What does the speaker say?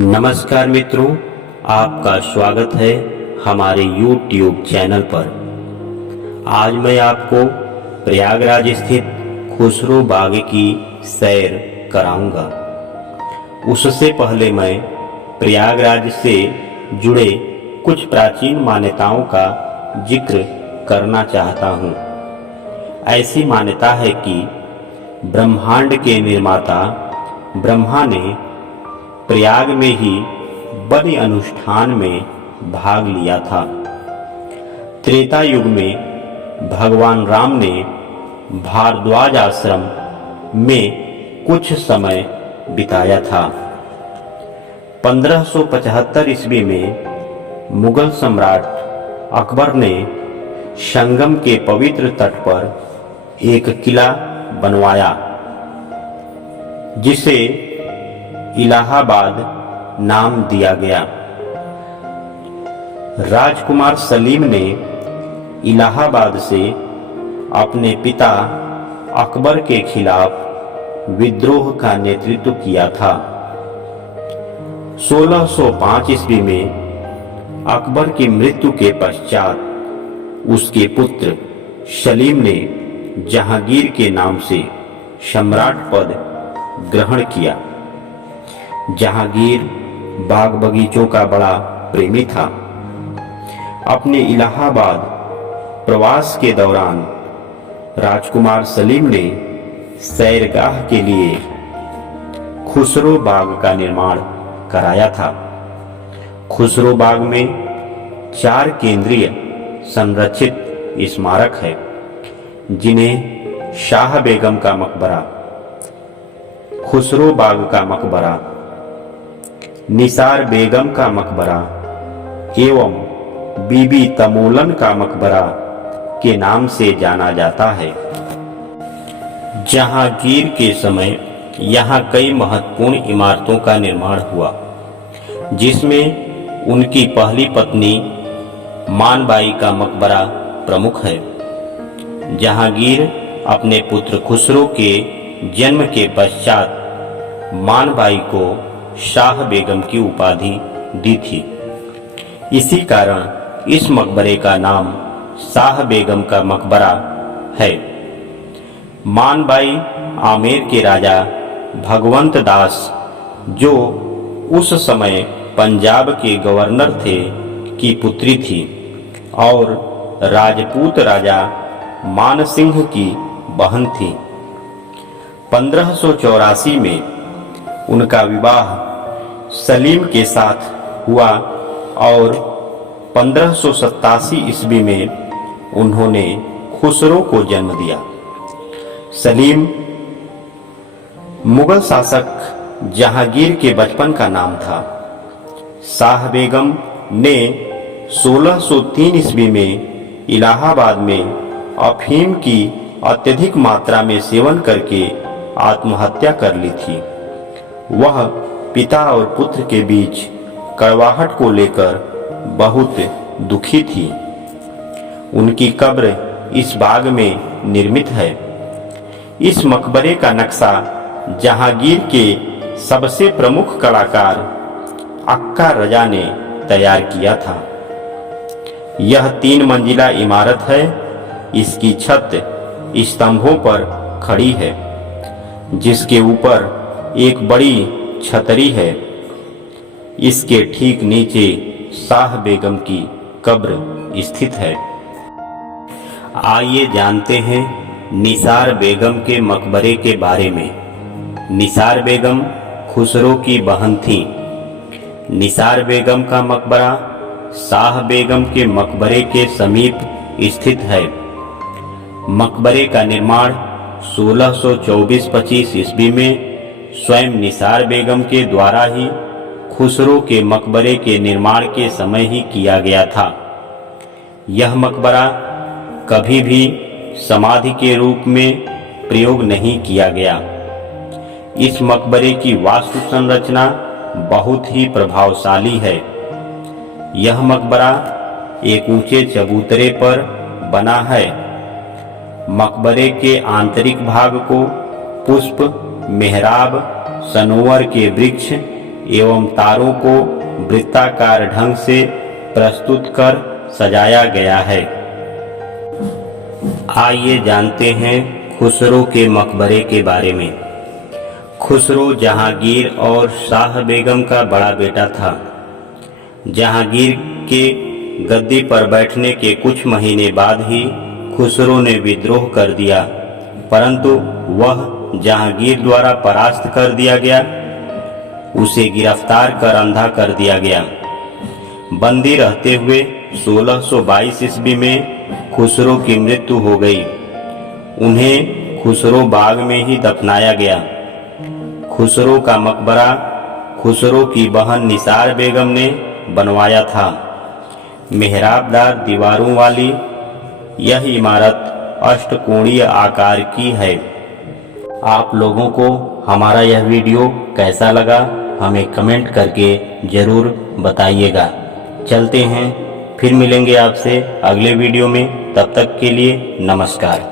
नमस्कार मित्रों, आपका स्वागत है हमारे YouTube चैनल पर। आज मैं आपको प्रयागराज स्थित खुसरो बाग की सैर कराऊंगा। उससे पहले मैं प्रयागराज से जुड़े कुछ प्राचीन मान्यताओं का जिक्र करना चाहता हूँ। ऐसी मान्यता है कि ब्रह्मांड के निर्माता ब्रह्मा ने प्रयाग में ही बलि अनुष्ठान में भाग लिया था। त्रेता युग में भगवान राम ने भारद्वाज आश्रम में कुछ समय बिताया था। 1575 ईस्वी में मुगल सम्राट अकबर ने संगम के पवित्र तट पर एक किला बनवाया, जिसे इलाहाबाद नाम दिया गया। राजकुमार सलीम ने इलाहाबाद से अपने पिता अकबर के खिलाफ विद्रोह का नेतृत्व किया था। 1605 ईस्वी में अकबर की मृत्यु के पश्चात उसके पुत्र सलीम ने जहांगीर के नाम से सम्राट पद ग्रहण किया। जहांगीर बाग बगीचों का बड़ा प्रेमी था। अपने इलाहाबाद प्रवास के दौरान राजकुमार सलीम ने सैरगाह के लिए खुसरो बाग का निर्माण कराया था। खुसरो बाग में 4 केंद्रीय संरक्षित स्मारक है, जिन्हें शाह बेगम का मकबरा, खुसरो बाग का मकबरा, निसार बेगम का मकबरा एवं बीबी तमोलन का मकबरा के नाम से जाना जाता है। जहांगीर के समय यहाँ कई महत्वपूर्ण इमारतों का निर्माण हुआ, जिसमें उनकी पहली पत्नी मानबाई का मकबरा प्रमुख है। जहांगीर अपने पुत्र खुसरो के जन्म के पश्चात मानबाई को शाह बेगम की उपाधि दी थी। इसी कारण इस मकबरे का नाम शाह बेगम का मकबरा है। मानबाई आमेर के राजा भगवंत दास, जो उस समय पंजाब के गवर्नर थे, की पुत्री थी और राजपूत राजा मान सिंह की बहन थी। 1584 में उनका विवाह सलीम के साथ हुआ और 1587 ईस्वी में उन्होंने खुसरो को जन्म दिया। सलीम मुगल शासक जहांगीर के बचपन का नाम था। शाह बेगम ने 1603 ईस्वी में इलाहाबाद में अफीम की अत्यधिक मात्रा में सेवन करके आत्महत्या कर ली थी। वह पिता और पुत्र के बीच कड़वाहट को लेकर बहुत दुखी थी। उनकी कब्र इस बाग में निर्मित है। इस मकबरे का नक्शा जहांगीर के सबसे प्रमुख कलाकार अक्का रजा ने तैयार किया था। यह 3 मंजिला इमारत है। इसकी छत स्तंभों पर खड़ी है, जिसके ऊपर एक बड़ी छतरी है। इसके ठीक नीचे शाह बेगम की कब्र स्थित है। आइए जानते हैं निसार बेगम के मकबरे के बारे में। निसार बेगम खुसरो की बहन थी। निसार बेगम का मकबरा शाह बेगम के मकबरे के समीप स्थित है। मकबरे का निर्माण 1624-25 ईस्वी में स्वयं निसार बेगम के द्वारा ही खुसरो के मकबरे के निर्माण के समय ही किया गया था। यह मकबरा कभी भी समाधि के रूप में प्रयोग नहीं किया गया। इस मकबरे की वास्तु संरचना बहुत ही प्रभावशाली है। यह मकबरा एक ऊंचे चबूतरे पर बना है। मकबरे के आंतरिक भाग को पुष्प, मेहराब, सनोवर के वृक्ष एवं तारों को वृत्ताकार ढंग से प्रस्तुत कर सजाया गया है। आइए जानते हैं खुसरो के मकबरे के बारे में। खुसरो जहांगीर और शाह बेगम का बड़ा बेटा था। जहांगीर के गद्दी पर बैठने के कुछ महीने बाद ही खुसरो ने विद्रोह कर दिया, परंतु वह जहांगीर द्वारा परास्त कर दिया गया। उसे गिरफ्तार कर अंधा कर दिया गया। बंदी रहते हुए 1622 ईस्वी में खुसरो की मृत्यु हो गई। उन्हें खुसरो बाग में ही दफनाया गया। खुसरो का मकबरा खुसरो की बहन निसार बेगम ने बनवाया था। मेहराबदार दीवारों वाली यह इमारत अष्टकोणीय आकार की है। आप लोगों को हमारा यह वीडियो कैसा लगा हमें कमेंट करके ज़रूर बताइएगा। चलते हैं, फिर मिलेंगे आपसे अगले वीडियो में। तब तक के लिए नमस्कार।